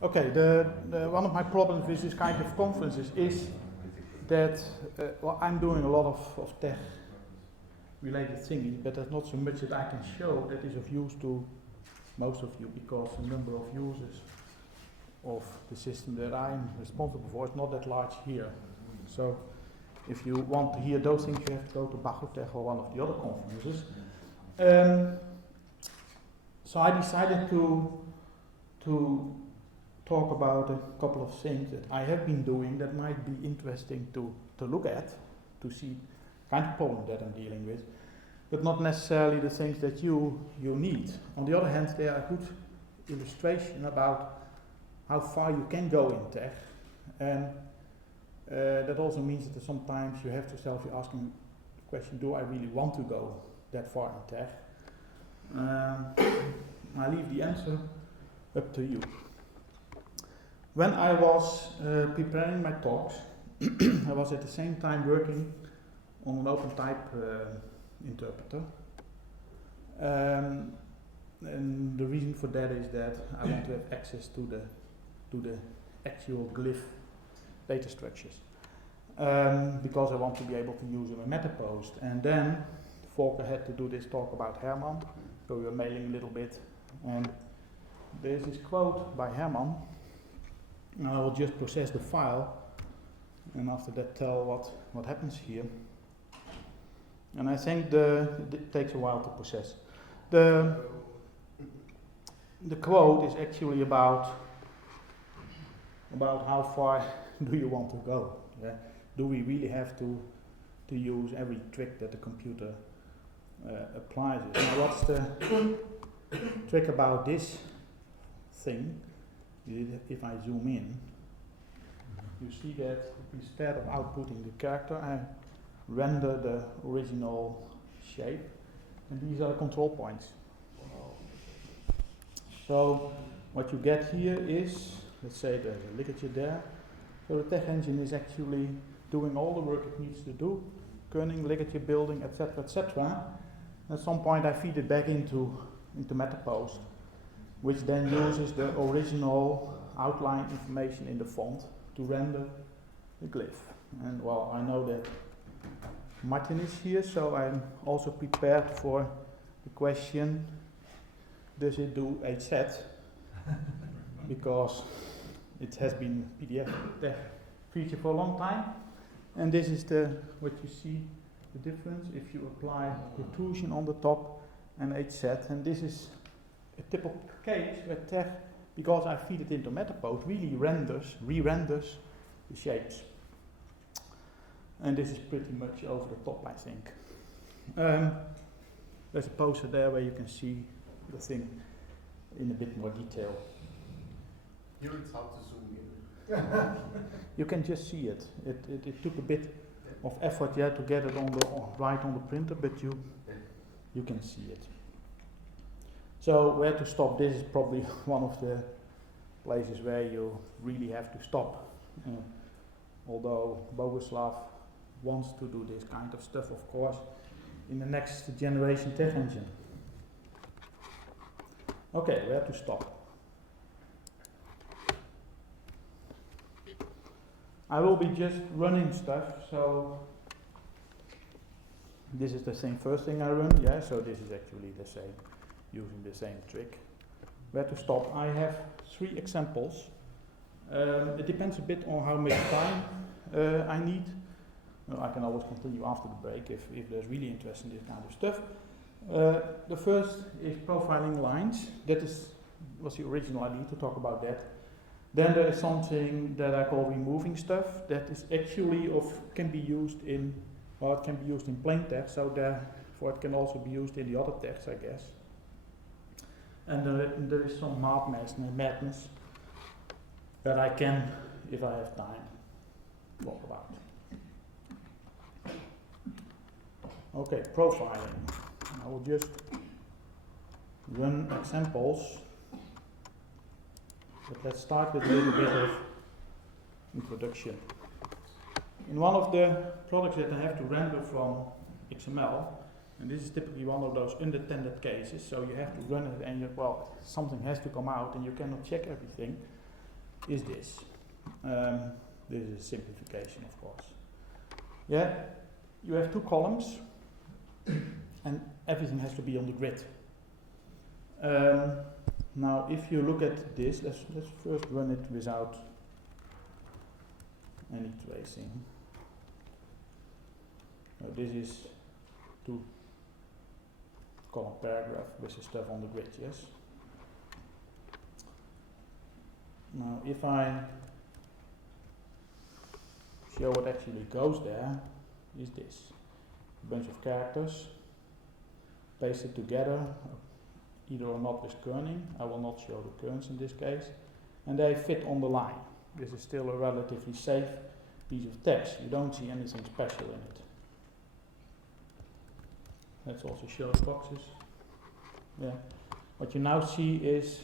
Okay, one of my problems with this kind of conferences is that well, I'm doing a lot of tech-related things, but there's not so much that I can show that is of use to most of you, because the number of users of the system that I'm responsible for is not that large here. So if you want to hear those things, you have to go to Bachotech or one of the other conferences. So I decided to talk about a couple of things that I have been doing that might be interesting to look at, to see kind of problem that I'm dealing with, but not necessarily the things that you need. On the other hand, they are a good illustration about how far you can go in tech, and that also means that sometimes you have to self-asking the question, do I really want to go that far in tech? I leave the answer up to you. When I was preparing my talks, I was at the same time working on an open type interpreter. And the reason for that is that I want to have access to the actual glyph data structures. Because I want to be able to use them in MetaPost. And then Volker had to do this talk about Herman, so we were mailing a little bit. And there's this quote by Herman. And I will just process the file, and after that tell what happens here. And I think it takes a while to process. The quote is actually about how far do you want to go? Yeah? Do we really have to use every trick that the computer applies it? Now, what's the trick about this thing? If I zoom in, you see that instead of outputting the character, I render the original shape, and these are the control points. So what you get here is, let's say there's a ligature there, so the tech engine is actually doing all the work it needs to do, kerning, ligature building, etc., etc. At some point I feed it back into MetaPost, which then uses the original outline information in the font to render the glyph. And well, I know that Martin is here, so I'm also prepared for the question, does it do HZ? Because it has been PDF feature for a long time. And this is what you see, the difference if you apply protrusion on the top and HZ. And this is a typical case where tech, because I feed it into MetaPost, really re-renders the shapes. And this is pretty much over the top, I think. There's a poster there where you can see the thing in a bit more detail. Here it's hard to zoom in. You can just see it. It took a bit of effort to get it right on the printer, but you can see it. So where to stop? This is probably one of the places where you really have to stop. Although Boguslav wants to do this kind of stuff, of course, in the next generation tech engine. Okay, where to stop? I will be just running stuff, so this is the first thing I run, so this is actually the same, using the same trick. Where to stop? I have 3 examples. It depends a bit on how much time I need. I can always continue after the break if there's really interest in this kind of stuff. The first is profiling lines. That was the original idea, to talk about that. Then there is something that I call removing stuff that is actually can be used in plain text, so therefore it can also be used in the other text, I guess. And there is some madness that I can, if I have time, talk about. Okay, profiling. I will just run examples. But let's start with a little bit of introduction. In one of the products that I have to render from XML, and this is typically one of those unattended cases, so you have to run it and something has to come out and you cannot check everything. is this. This is a simplification, of course. Yeah, you have two columns, and everything has to be on the grid. Now, if you look at this, let's first run it without any tracing. This is two column paragraph with the stuff on the grid, yes? Now, if I show what actually goes there, is this. A bunch of characters, pasted together, either or not with kerning. I will not show the kerns in this case. And they fit on the line. This is still a relatively safe piece of text. You don't see anything special in it. Let's also show the boxes. Yeah. What you now see is,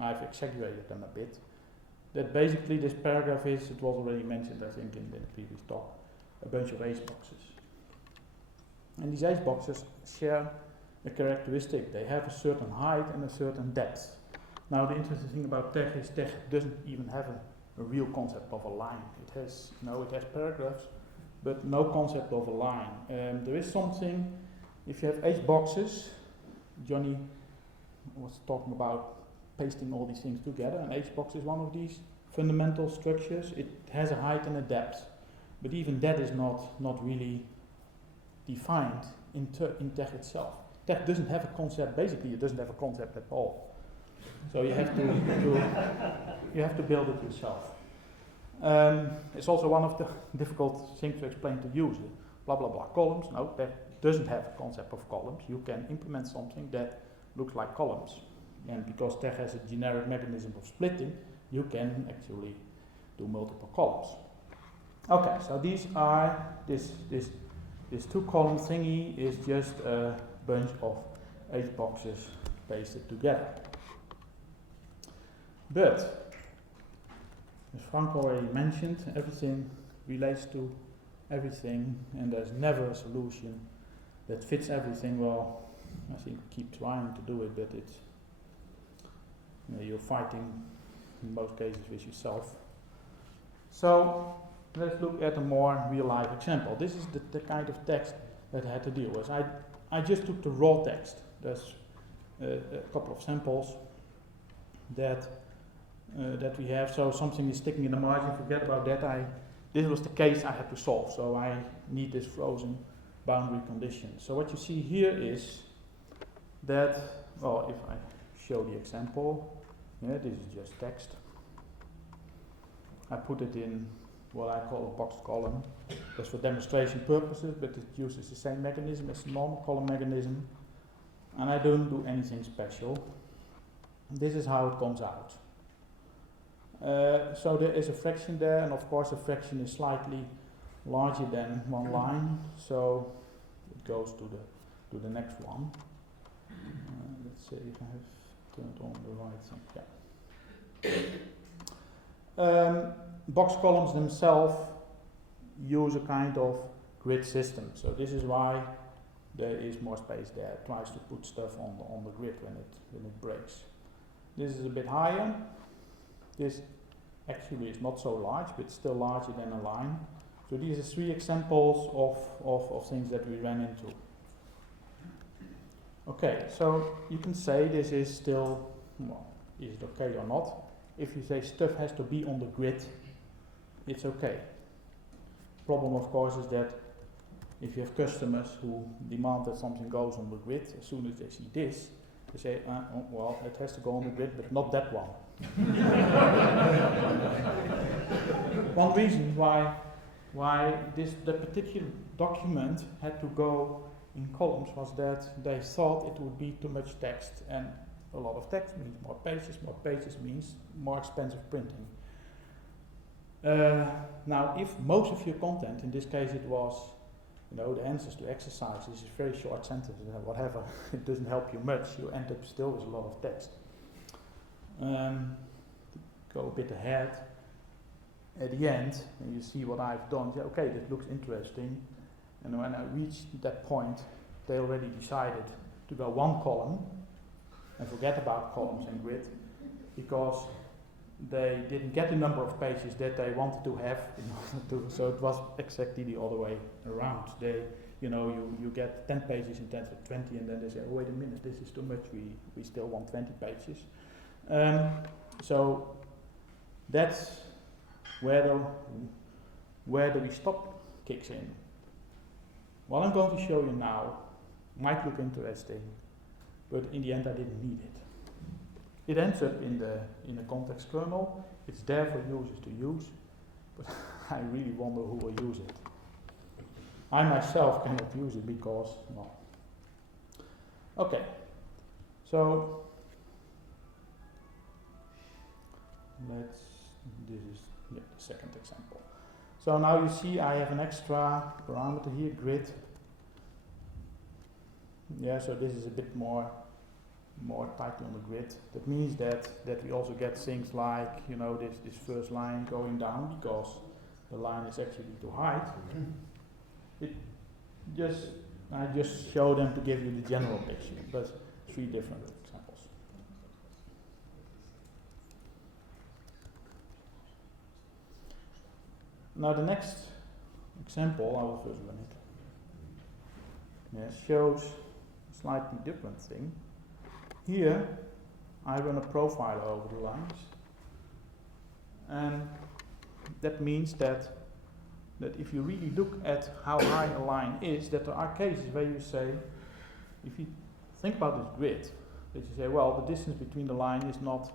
I've exaggerated them a bit, that basically this paragraph is, it was already mentioned I think in the previous talk, a bunch of H boxes. And these H boxes share a characteristic. They have a certain height and a certain depth. Now the interesting thing about TeX is TeX doesn't even have a real concept of a line. It has, it has paragraphs, but no concept of a line. There is something, if you have H boxes, Johnny was talking about pasting all these things together, and H box is one of these fundamental structures. It has a height and a depth, but even that is not really defined in TeX itself. TeX doesn't have a concept. Basically, it doesn't have a concept at all. So you have to build it yourself. It's also one of the difficult things to explain to users. Blah blah blah columns. No, TeX doesn't have a concept of columns. You can implement something that looks like columns. And because TeX has a generic mechanism of splitting, you can actually do multiple columns. Okay, so these are this two column thingy is just a bunch of H boxes pasted together. But as Frank already mentioned, everything relates to everything, and there's never a solution that fits everything. Well, I think we keep trying to do it, but it's you're fighting in most cases with yourself. So let's look at a more real life example. This is the kind of text that I had to deal with. I just took the raw text. There's a couple of samples that we have. So something is sticking in the margin, forget about that. This was the case I had to solve, so I need this frozen boundary condition. So what you see here is that, well, if I show the example, this is just text. I put it in what I call a boxed column. That's for demonstration purposes, but it uses the same mechanism as the normal column mechanism. And I don't do anything special. This is how it comes out. So there is a fraction there, and of course a fraction is slightly larger than one line, so it goes to the next one. Let's see if I have turned on the right thing. Yeah. Box columns themselves use a kind of grid system, so this is why there is more space there. It tries to put stuff on the grid when it breaks. This is a bit higher. This actually is not so large, but still larger than a line. So these are three examples of things that we ran into. Okay, so you can say this is still, well, is it okay or not? If you say stuff has to be on the grid, it's okay. Problem, of course, is that if you have customers who demand that something goes on the grid, as soon as they see this, they say, well, it has to go on the grid, but not that one. One reason why the particular document had to go in columns was that they thought it would be too much text, and a lot of text means more pages means more expensive printing. Now, if most of your content, in this case it was, the answers to exercises, is very short sentences and whatever, it doesn't help you much, you end up still with a lot of text. Go a bit ahead. At the end, and you see what I've done, yeah, okay, this looks interesting. And when I reached that point, they already decided to go one column and forget about columns and grid, because they didn't get the number of pages that they wanted to have in order to, so it was exactly the other way around. They, you get 10 pages instead of 20, and then they say, oh, wait a minute, this is too much, we still want 20 pages. So that's where the we stop kicks in. What I'm going to show you now might look interesting, but in the end I didn't need it. It ends up in the context kernel. It's there for users to use, but I really wonder who will use it. I myself cannot use it because, well. Okay, so this is the second example. So now you see I have an extra parameter here, grid. Yeah, so this is a bit more tightly on the grid. That means that we also get things like, this first line going down because the line is actually too high. I just show them to give you the general picture, but 3 different examples. Now the next example, I will first run it. Yes, shows a slightly different thing. Here, I run a profile over the lines, and that means that if you really look at how high a line is, that there are cases where you say, if you think about this grid, that you say, well, the distance between the line is not,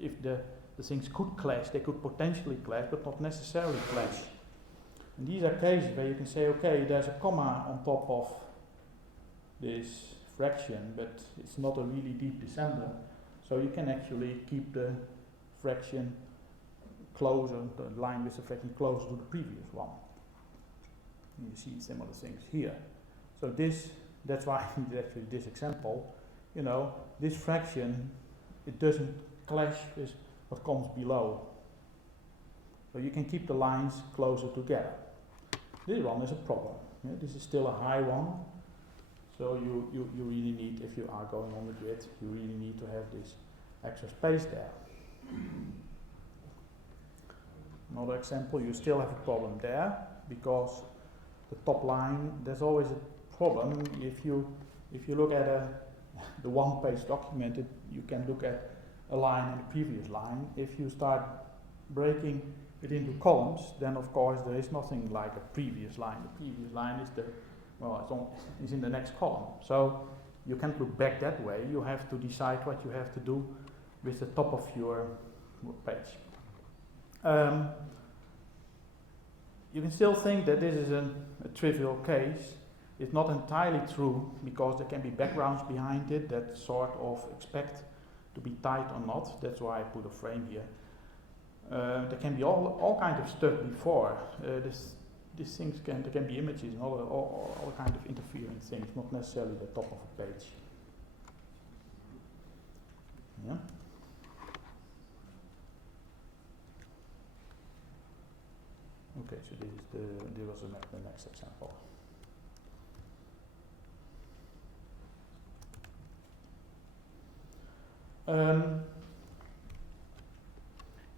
if the things could clash, they could potentially clash, but not necessarily clash. And these are cases where you can say, okay, there's a comma on top of this fraction, but it's not a really deep descender, so you can actually keep the fraction closer, the line with the fraction closer to the previous one. And you see similar things here. So that's why I need actually this example. This fraction, it doesn't clash with what comes below. So you can keep the lines closer together. This one is a problem. Yeah, this is still a high one. So you really need, if you are going on the grid, you really need to have this extra space there. Another example, you still have a problem there, because the top line, there's always a problem. If you look at the one-page document, you can look at a line in the previous line. If you start breaking it into columns, then of course there is nothing like a previous line. The previous line is is in the next column. So you can't look back that way. You have to decide what you have to do with the top of your page. You can still think that this is a trivial case. It's not entirely true, because there can be backgrounds behind it that sort of expect to be tight or not. That's why I put a frame here. There can be all kinds of stuff before. These things there can be images and all kind of interfering things, not necessarily the top of a page. Yeah. Okay, so this was the next example.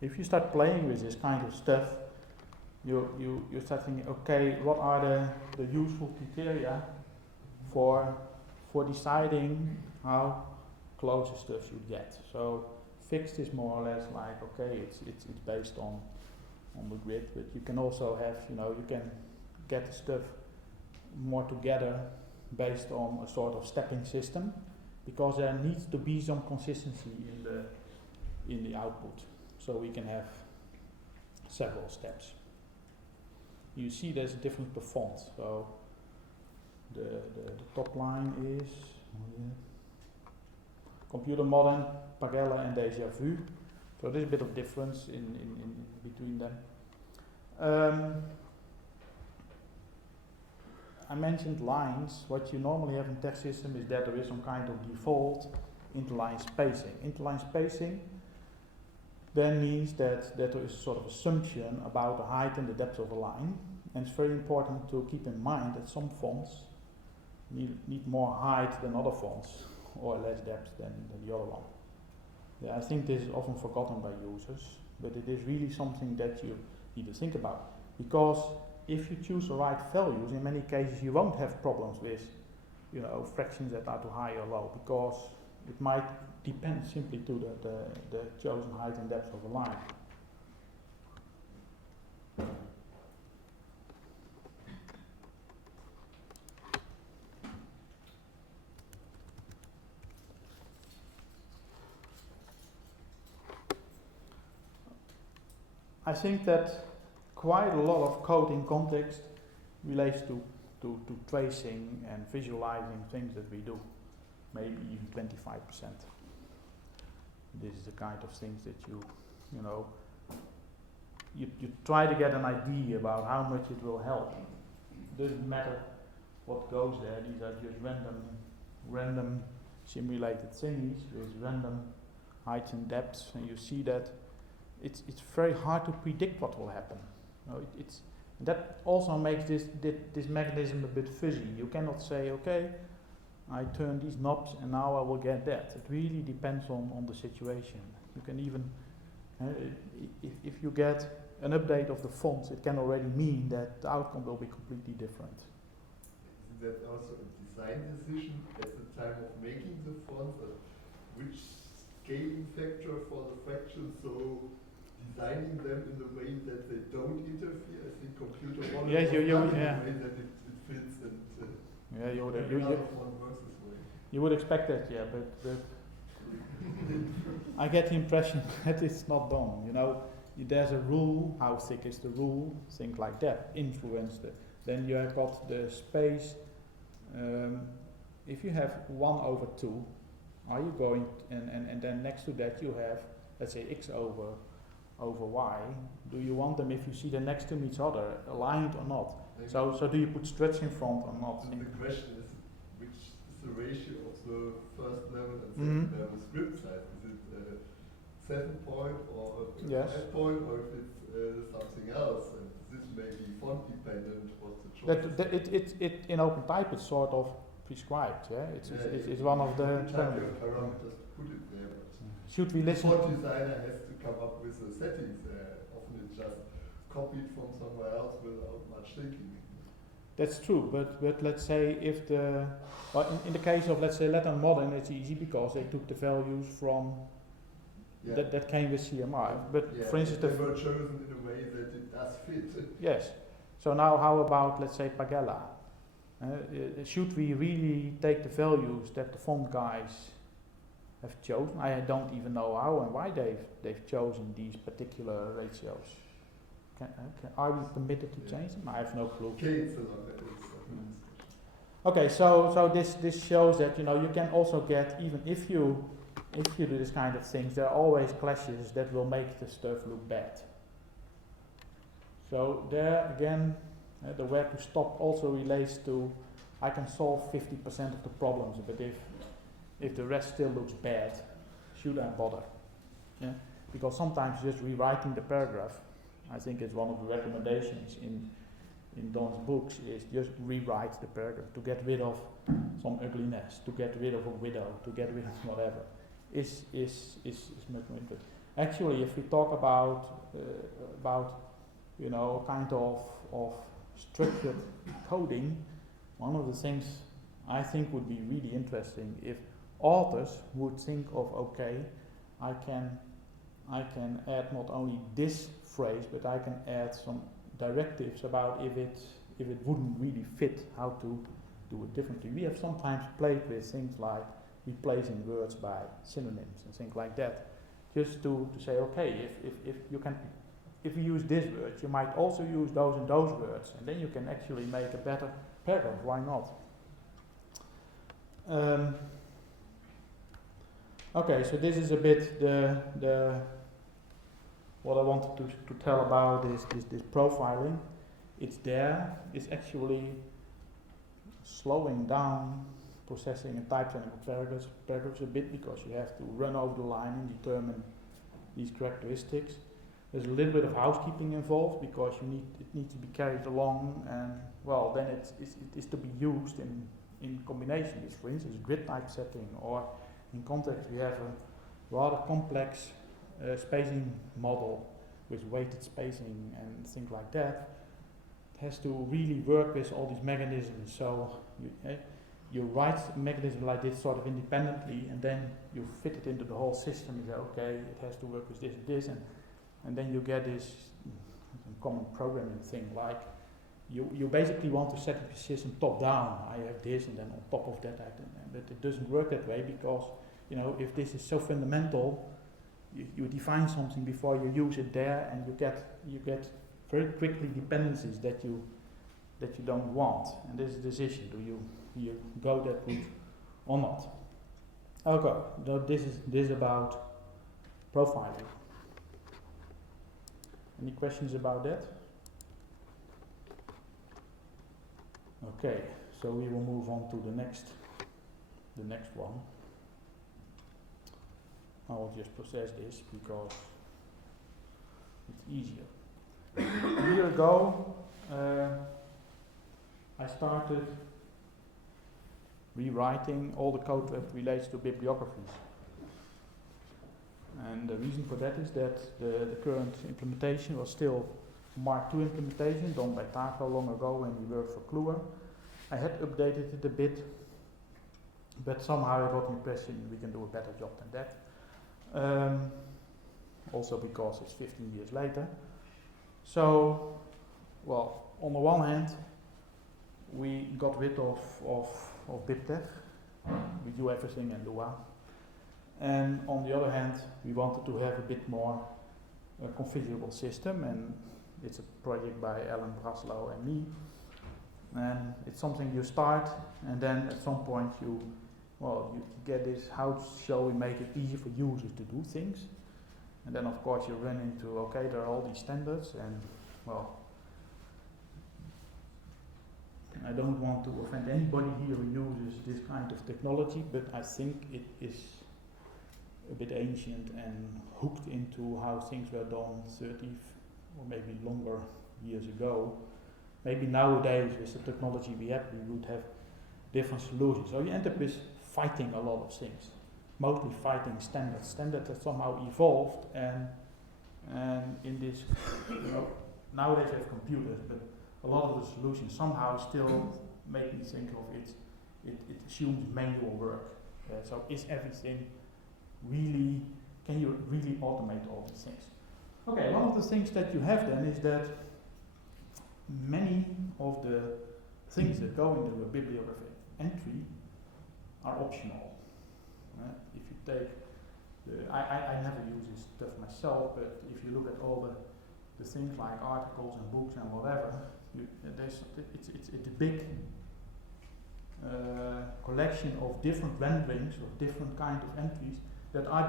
If you start playing with this kind of stuff, you start thinking, okay, what are the useful criteria for deciding how close the stuff should get? So fixed is more or less like, okay, it's based on the grid, but you can also have, you can get the stuff more together based on a sort of stepping system, because there needs to be some consistency in the output, so we can have several steps. You see there's a difference per font. So the top line is Computer Modern, Pagella and Deja Vu. So there's a bit of difference in between them. I mentioned lines. What you normally have in text system is that there is some kind of default interline spacing. Interline spacing then means that there is sort of assumption about the height and the depth of a line. And it's very important to keep in mind that some fonts need more height than other fonts, or less depth than the other one. Yeah, I think this is often forgotten by users, but it is really something that you need to think about. Because if you choose the right values, in many cases you won't have problems with, fractions that are too high or low, because it might depend simply to the chosen height and depth of a line. I think that quite a lot of code in context relates to tracing and visualizing things that we do, maybe even 25%. This is the kind of things that you try to get an idea about how much it will help. It doesn't matter what goes there, these are just random simulated thingies with random heights and depths, and you see that it's very hard to predict what will happen. That also makes this mechanism a bit fuzzy. You cannot say, okay, I turn these knobs and now I will get that. It really depends on the situation. You can even, if you get an update of the fonts, it can already mean that the outcome will be completely different. Is that also a design decision at the time of making the fonts? Which scaling factor for the fractions, so designing them in a way that they don't interfere? I think computer models Yes, in yeah. a way that it fits and Yeah, every other font works this way. you would expect that, yeah, but I get the impression that it's not done. There's a rule, how thick is the rule, things like that influence it. Then you have got the space. If you have 1/2, are you going and then next to that you have, let's say, x over y? Do you want them, if you see them next to each other, aligned or not? So do you put struts in front or not? The question is, which is the ratio of the first level and second level script size? Is it 7 point or 5 point, or if it's something else? And this may be font dependent. What's the choice? It in OpenType it's sort of prescribed. Yeah, it's one of the parameters to put it there. Should we listen? The font designer has to come up with the settings there. Often it's just copied from somewhere else without much thinking. That's true, but let's say if in the case of, let's say, Latin Modern, it's easy because they took the values from that came with CMI. But for instance, they were chosen in a way that it does fit. Yes. So now, how about, let's say, Pagella? Should we really take the values that the font guys have chosen? I don't even know how and why they've chosen these particular ratios. Are we permitted to change them? I have no clue. Okay, so this shows that you can also get, even if you do this kind of things, there are always clashes that will make the stuff look bad. So there again, the where to stop also relates to I can solve 50% of the problems, but if the rest still looks bad, should I bother? Yeah? Because sometimes just rewriting the paragraph, I think it's one of the recommendations in Don's books, is just rewrite the paragraph to get rid of some ugliness, to get rid of a widow, to get rid of whatever, is much more interesting. Actually, if we talk about kind of structured coding, one of the things I think would be really interesting if authors would think of, okay, I can add not only this phrase, but I can add some directives about if it wouldn't really fit, how to do it differently. We have sometimes played with things like replacing words by synonyms and things like that, just to say, okay, if you use this word, you might also use those and those words, and then you can actually make a better paragraph. Why not? Okay, so this is a bit the what I wanted to tell about is this profiling. It's there. It's actually slowing down processing and typing of paragraphs a bit, because you have to run over the line and determine these characteristics. There's a little bit of housekeeping involved, because it needs to be carried along, and well, then it is to be used in combination with, for instance, grid typesetting, or in context we have rather complex spacing model with weighted spacing and things like that, it has to really work with all these mechanisms. So you write a mechanism like this sort of independently, and then you fit it into the whole system. You say, okay, it has to work with this and this, and then you get this common programming thing. Like you basically want to set up the system top down. I have this, and then on top of that, but it doesn't work that way, because if this is so fundamental, you define something before you use it there, and you get very quickly dependencies that you don't want. And this is the decision: do you go that route or not? Okay, so this is about profiling. Any questions about that? Okay, so we will move on to the next one. I will just process this because it's easier. A year ago, I started rewriting all the code that relates to bibliographies. And the reason for that is that the current implementation was still Mark II implementation done by Taco long ago when we worked for Kluwer. I had updated it a bit, but somehow I got the impression we can do a better job than that. Also because it's 15 years later. So, well, on the one hand, we got rid of BibTeX. We do everything in Lua. And on the other hand, we wanted to have a bit more configurable system, and it's a project by Alan Braslow and me. And it's something you start, and then at some point you get this, how shall we make it easy for users to do things? And then of course you run into, okay, there are all these standards, and well, I don't want to offend anybody here who uses this kind of technology, but I think it is a bit ancient and hooked into how things were done 30 or maybe longer years ago. Maybe nowadays with the technology we have, we would have different solutions. So you end up with fighting a lot of things, mostly fighting standards. Standards that somehow evolved, and in this, nowadays we have computers, but a lot of the solutions somehow still make me think of it assumes manual work. So is everything really, can you really automate all these things? Okay, one of the things that you have then is that many of the things that go into a bibliography entry are optional. If you take I never use this stuff myself, but if you look at all the things like articles and books and whatever, it's a big collection of different renderings of different kind of entries that are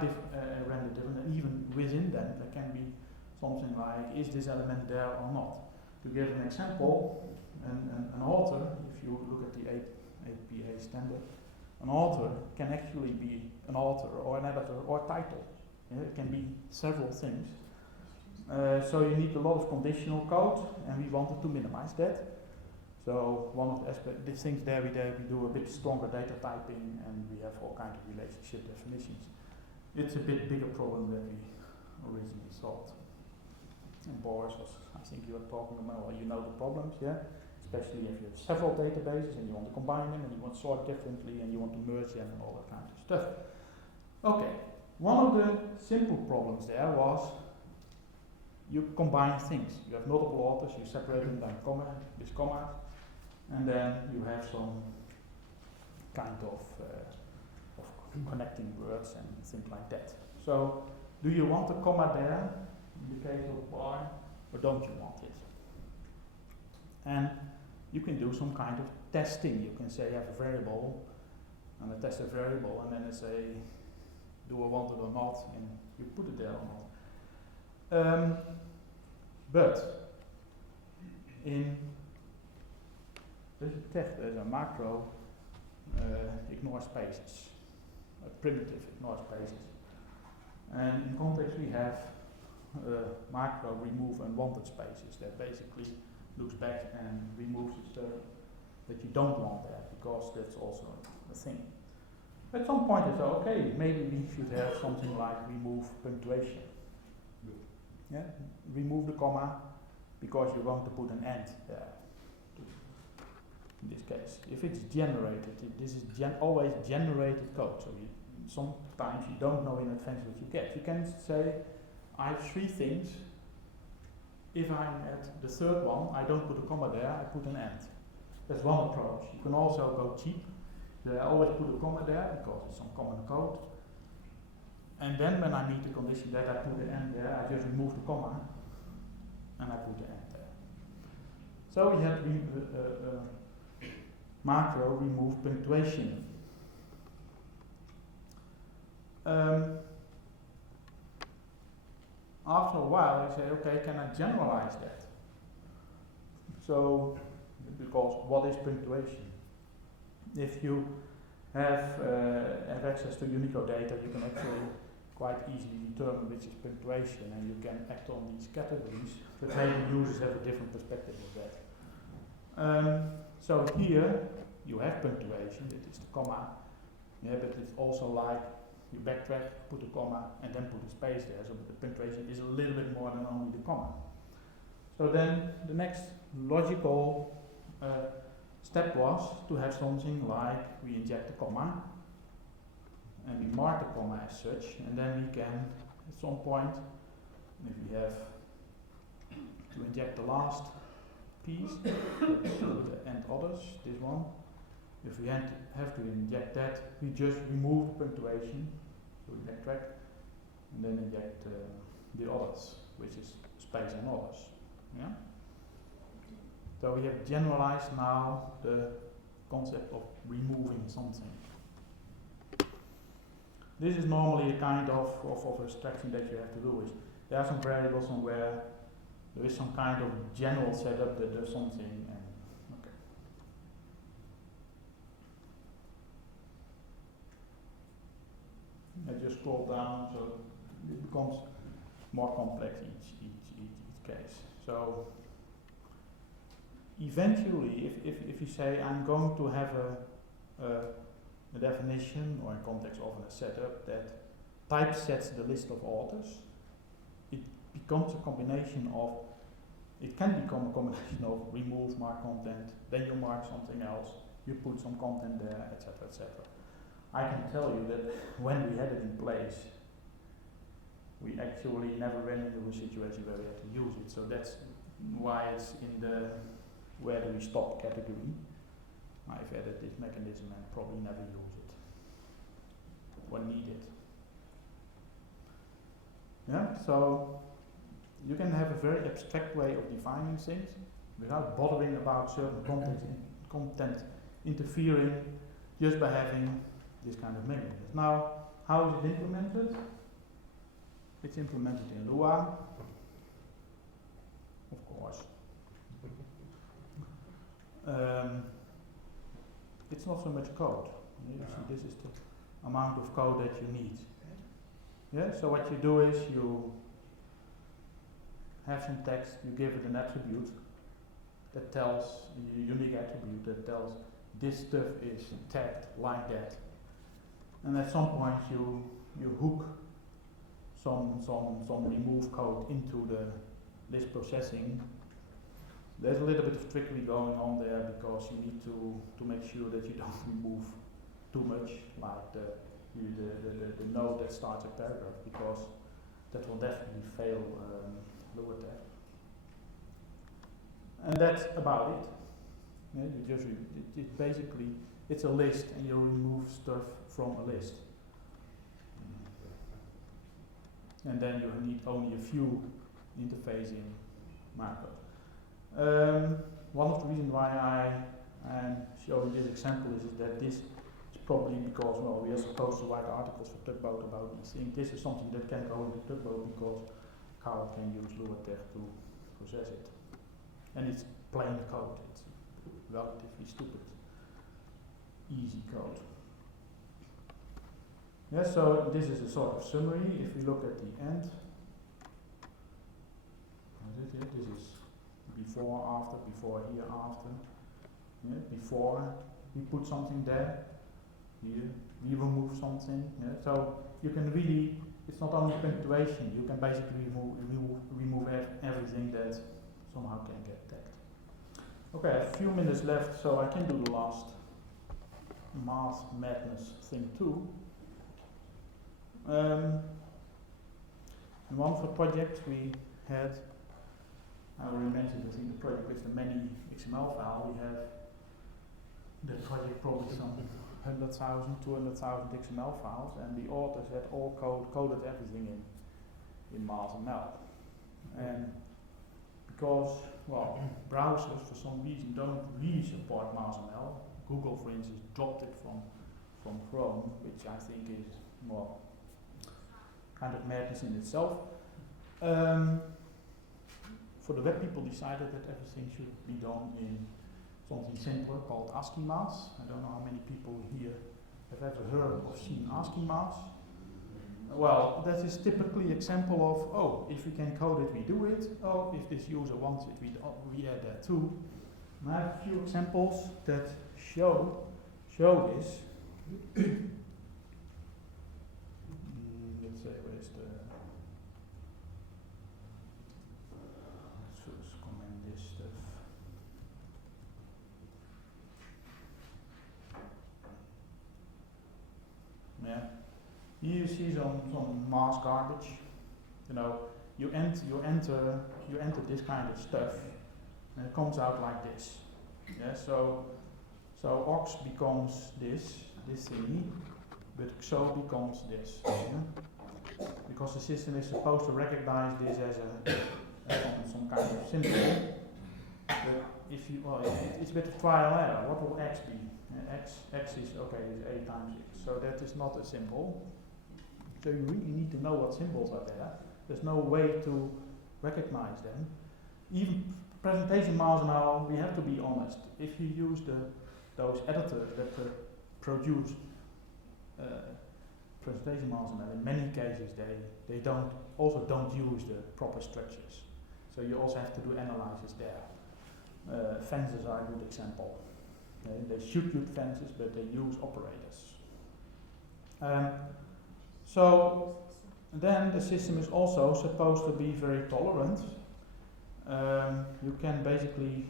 rendered different, and even within them there can be something like, is this element there or not? To give an example, an author, if you look at the APA standard, an author can actually be an author or an editor or a title. It can be several things. So you need a lot of conditional code, and we wanted to minimize that. So one of the things there we do a bit stronger data typing, and we have all kinds of relationship definitions. It's a bit bigger problem than we originally thought. And Boris, I think you are talking about, well, you know the problems, yeah? Especially if you have several databases and you want to combine them and you want to sort differently and you want to merge them and all that kind of stuff. Okay, one of the simple problems there was you combine things. You have multiple authors, you separate them by with commas, and then you have some kind of connecting words and things like that. So, do you want a comma there in the case of bar, or don't you want it? And you can do some kind of testing. You can say I have a variable, and I test a variable, and then I say, do I want it or not, and you put it there or not. But there's a macro ignore spaces, a primitive ignore spaces. And in context we have macro remove unwanted spaces that basically looks back and removes the stuff that you don't want there, because that's also a thing. At some point it's okay, maybe we should have something like remove punctuation. Yeah? Remove the comma because you want to put an end there. In this case, if it's generated, this is always generated code, so sometimes you don't know in advance what you get. You can say, I have 3 things. If I'm at the third one, I don't put a comma there, I put an end. That's one approach. You can also go cheap. I always put a comma there because it's some common code. And then when I meet the condition that I put the end there, I just remove the comma and I put the end there. So we had macro remove punctuation. After a while, I say, okay, can I generalize that? So, because what is punctuation? If you have access to Unicode data, you can actually quite easily determine which is punctuation, and you can act on these categories, but maybe users have a different perspective of that. So here, you have punctuation, it is the comma, yeah, but it's also like you backtrack, put a comma, and then put a space there, so the punctuation is a little bit more than only the comma. So then the next logical step was to have something like we inject a comma, and we mark the comma as such, and then we can, at some point, if we have to inject the last piece, the and others, this one, if we have to inject that, we just remove the punctuation, so we backtrack, and then inject the others, which is space and others. Yeah? So we have generalized now the concept of removing something. This is normally a kind of abstraction that you have to do. Is there are some variables somewhere, there is some kind of general setup that does something, and okay. I just scroll down, so it becomes more complex each case. So eventually, if you say I'm going to have a definition, or in context of a setup that typesets the list of authors, it becomes a combination of, it can become a combination of remove, mark content, then you mark something else, you put some content there, etc., etc. I can tell you that when we had it in place, we actually never ran into a situation where we had to use it. So that's why it's in the where do we stop category. I've added this mechanism and probably never use it when needed. Yeah, so you can have a very abstract way of defining things without bothering about certain content interfering, just by having this kind of mechanism. Now, how is it implemented? It's implemented in Lua, of course. It's not so much code. You see, this is the amount of code that you need. Yeah, so what you do is you have some text, you give it an attribute that tells, a unique attribute that tells this stuff is tagged like that. And at some point you hook some remove code into the list processing. There's a little bit of trickery going on there because you need to make sure that you don't remove too much, like the node that starts a paragraph, because that will definitely fail lower tag. And that's about it. Yeah, you just it basically it's a list, and you remove stuff from a list. And then you need only a few interfacing macros. One of the reasons why I am showing this example is that this is probably because, well, we are supposed to write articles for Tugboat about these things. This is something that can go into Tugboat because Carl can use LuaTech to process it. And it's plain code. It's relatively stupid, easy code. Yeah, so this is a sort of summary. If we look at the end, this is before, after, before, here, after. Yeah, before we put something there, here, we remove something. Yeah? So you can really, it's not only punctuation, you can basically remove everything that somehow can get tagged. Okay, I have a few minutes left, so I can do the last math madness thing too. In one of the projects we had, I already mentioned, I think the project with the many XML file, we have the project probably some 100,000, 200,000 XML files, and the authors had all coded everything in MathML. And because, well, browsers for some reason don't really support MathML, Google, for instance, dropped it from Chrome, which I think is, well, kind of madness in itself. For the web people decided that everything should be done in something simpler called ASCII maths. I don't know how many people here have ever heard or seen ASCII maths. Well, that is typically example of, oh, if we can code it, we do it. Oh, if this user wants it, we add that too. And I have a few examples that show this. Let's say, where's the let's first comment this stuff. Yeah. Here you see some mass garbage. You know, you enter this kind of stuff, and it comes out like this. Yeah. So ox becomes this thingy, but XO becomes this. Yeah? Because the system is supposed to recognize this as some kind of symbol. But if you, well, it's a bit of trial and error. What will x be? X is okay. It's 8 times x. So that is not a symbol. So you really need to know what symbols are there. There's no way to recognize them. Even presentation MathML, we have to be honest. If you use those editors that produce presentation MathML, in many cases they don't use the proper structures. So you also have to do analysis there. Fences are a good example. They should use fences, but they use operators. So then the system is also supposed to be very tolerant. You can basically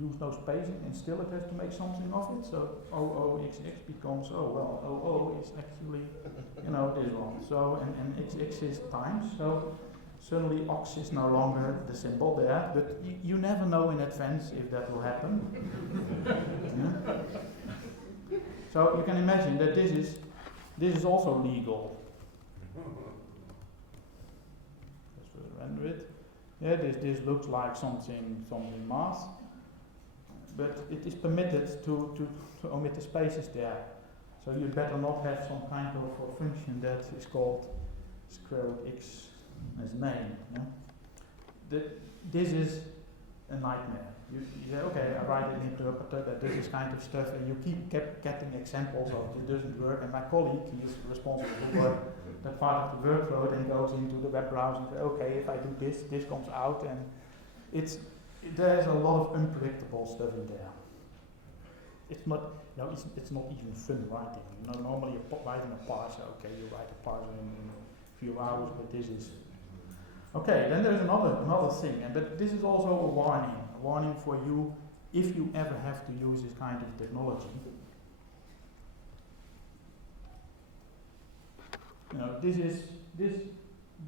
use no spacing, and still it has to make something of it. So OOXX becomes, oh well, OO is actually, this one. So and XX is times. So suddenly ox is no longer the symbol there, but you never know in advance if that will happen. Yeah. So you can imagine that this is also legal. Let's render it. Yeah, this looks like something math, but it is permitted to omit the spaces there. So you better not have some kind of function that is called square root x as name. Yeah? This is a nightmare. You say, okay, I write an interpreter that does this kind of stuff, and you keep getting examples of it doesn't work. And my colleague, he is responsible for that part of the workflow, then goes into the web browser and says, okay, if I do this comes out, and there's a lot of unpredictable stuff in there. It's not, it's not even fun writing. Normally you're writing a parser. Okay, you write a parser in a few hours, but this is okay. Then there's another thing, but this is also a warning for you if you ever have to use this kind of technology.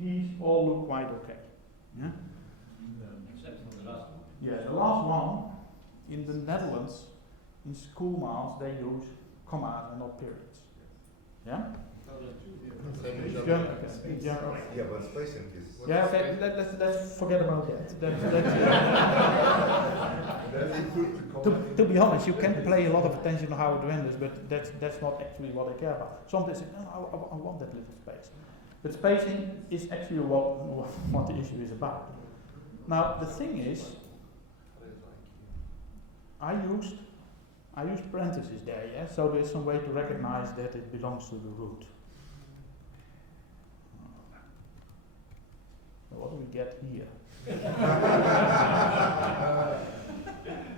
These all look quite okay. Yeah. Except for the last one. Yeah, the last one in the Netherlands, in school maths, they use commas and not periods. Yeah. Yeah, but spacing is. Yeah, okay. Let's forget about that. To be honest, you can pay a lot of attention to how it renders, but that's not actually what I care about. Sometimes I want that little space. But spacing is actually what the issue is about. Now the thing is, I used parentheses there, yeah. So there's some way to recognize that it belongs to the root. So what do we get here?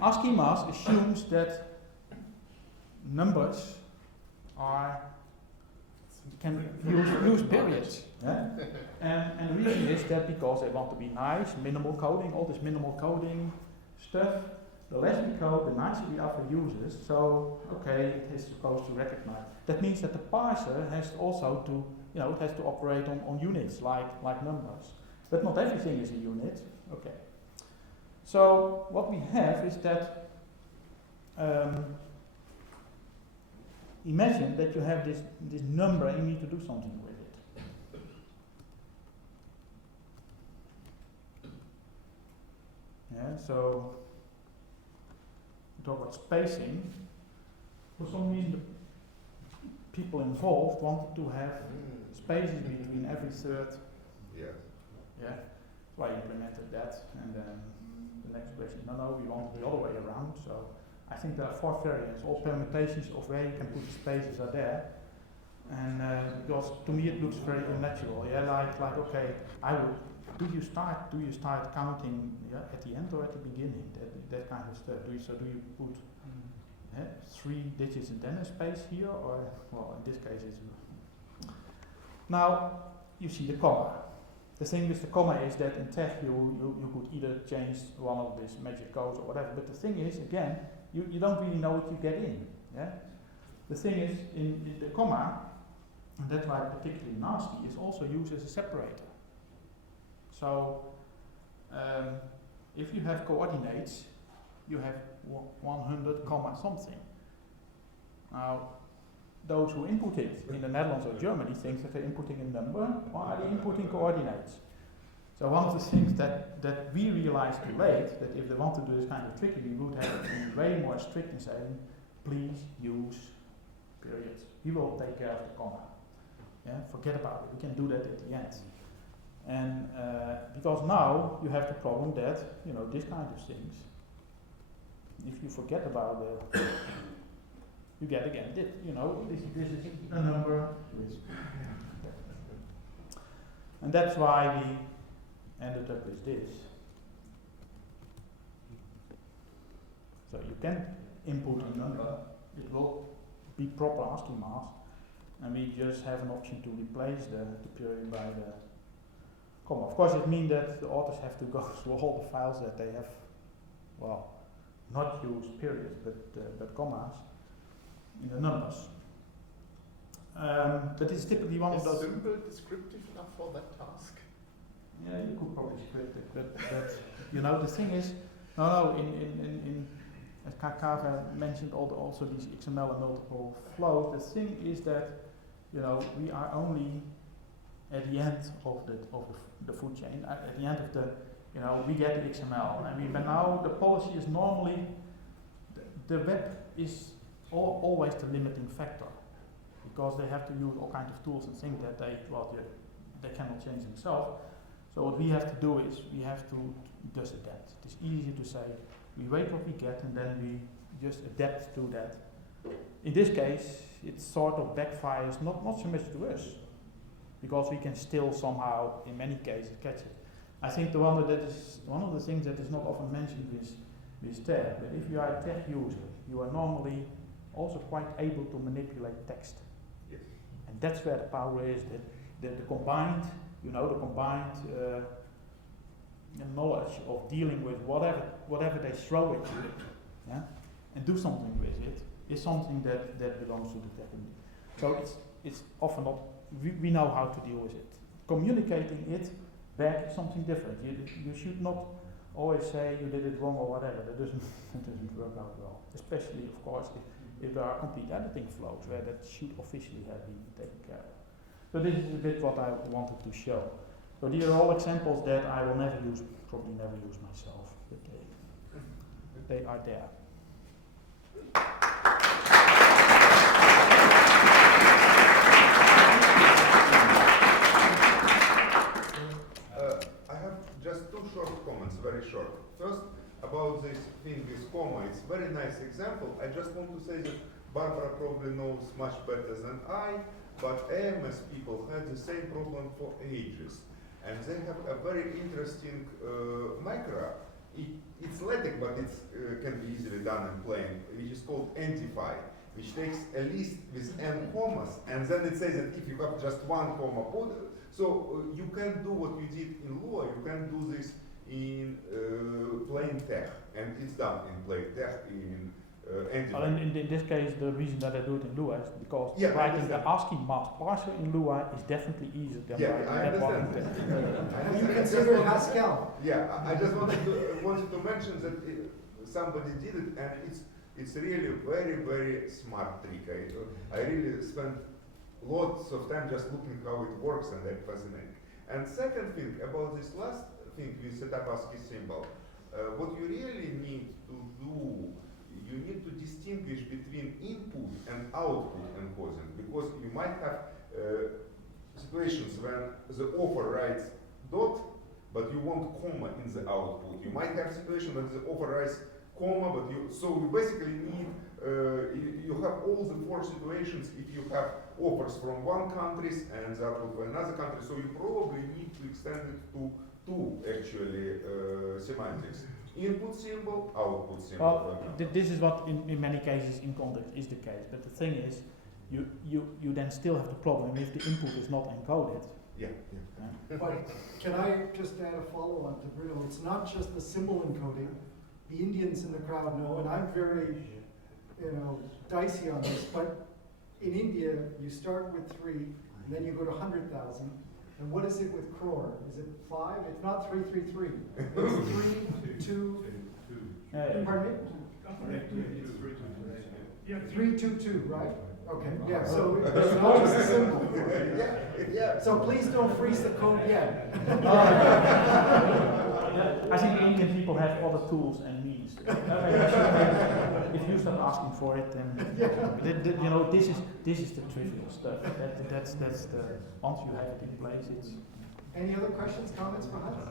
ASCII math assumes that numbers can use periods. Yeah? And the reason is that because they want to be nice, minimal coding, all this minimal coding stuff, the less we code, the nicer we are for users. So, okay, it is supposed to recognize. That means that the parser has also to, it has to operate on units like numbers. But not everything is a unit. Okay. So what we have is that imagine that you have this number and you need to do something with it. Yeah, so we talk about spacing. For some reason the people involved wanted to have spaces between every third. Yeah. Yeah. So I implemented that, and then the next question, no, we want it the other way around. So I think there are 4 variants, all permutations of where you can put the spaces are there. And because to me it looks very unnatural. Yeah, like okay, do you start counting at the end or at the beginning? That kind of stuff. Do you put 3 digits and then a space here, or well, in this case it's now you see the comma. The thing with the comma is that in tech you could either change one of these magic codes or whatever, but the thing is, again, you don't really know what you get in. Yeah? The thing is, in the comma, and that's why particularly nasty, is also used as a separator. So, if you have coordinates, you have 100 comma something. Now, those who input it in the Netherlands or Germany think that they're inputting a number, or are they inputting coordinates? So one of the things that we realized too late, that if they want to do this kind of trick, we would have to be way more strict in saying, please use periods. We will take care of the comma. Yeah, forget about it. We can do that at the end. And because now you have the problem that, this kind of things, if you forget about it, you get again, this is a number. And that's why we ended up with this. So you can input a number, it will be proper ASCII mask, and we just have an option to replace the period by the comma. Of course it means that the authors have to go through all the files that they have, well, not used periods, but commas in the numbers. But it's typically one of those. Is symbol descriptive enough for that task? Yeah, you could probably script it, but the thing is, in as Kava mentioned also these XML and multiple flows. The thing is that we are only at the end of the food chain. At the end of the we get the XML, and but now the policy is normally the web is always the limiting factor, because they have to use all kinds of tools and things that they cannot change themselves. So what we have to do is we have to just adapt. It's easy to say we wait what we get and then we just adapt to that. In this case, it sort of backfires not so much to us, because we can still somehow, in many cases, catch it. I think one of the things that is not often mentioned with tech, but if you are a tech user, you are normally also quite able to manipulate text. Yes. And that's where the power is, that the combined knowledge of dealing with whatever they throw at you, yeah, and do something with it, is something that belongs to the tech community. So it's often not, we know how to deal with it. Communicating it back is something different. You should not always say you did it wrong or whatever. That doesn't work out well. Especially, of course, if there are complete editing flows where that should officially have been taken care of. So this is a bit what I wanted to show. So these are all examples that I will probably never use myself, but they are there. I have just 2 short comments, very short. First, about this thing with comma, it's a very nice example. I just want to say that Barbara probably knows much better than I, but AMS people had the same problem for ages. And they have a very interesting macro. It's LaTeX, but it can be easily done in plain, which is called antify. which takes a list with n commas, and then it says that if you have just one comma put, so you can do what you did in Lua, you can do this in plain text, and it's done in plain text in Well, in this case, the reason that I do it in Lua is because Yeah, I writing the understand. ASCII mask parser in Lua is definitely easier than Yeah, writing I that one in understand. text. Have you considered Haskell? Yeah, I just wanted to mention that somebody did it, and it's really a very smart trick. I really spent lots of time just looking how it works, and that's fascinating. And second thing about this last thing, we set up ASCII symbol. What you really need to do, you need to distinguish between input and output encoding, because you might have situations when the offer writes dot, but you want comma in the output. You might have situation when the offer writes comma, but so you basically need, you have all the four situations if you have offers from one country and the output from another country, so you probably need to extend it to two actually semantics. Input symbol, output symbol. Well, this is what in many cases in context is the case, but the thing is, you then still have the problem if the input is not encoded. Yeah. But can I just add a follow-on to Bruno? It's not just the symbol encoding. The Indians in the crowd know, and I'm very, dicey on this, but in India, you start with 3, and then you go to 100,000. And what is it with crore? Is it 5? It's not 333. It's 3, 2. Pardon me? 322, right? Okay, yeah, so it's not just a symbol. Yeah. So please don't freeze the code yet. I think Indian people have other tools and means. If you start asking for it, then this is the trivial stuff. That's the once you have it in place, it's. Any other questions, comments for Hans?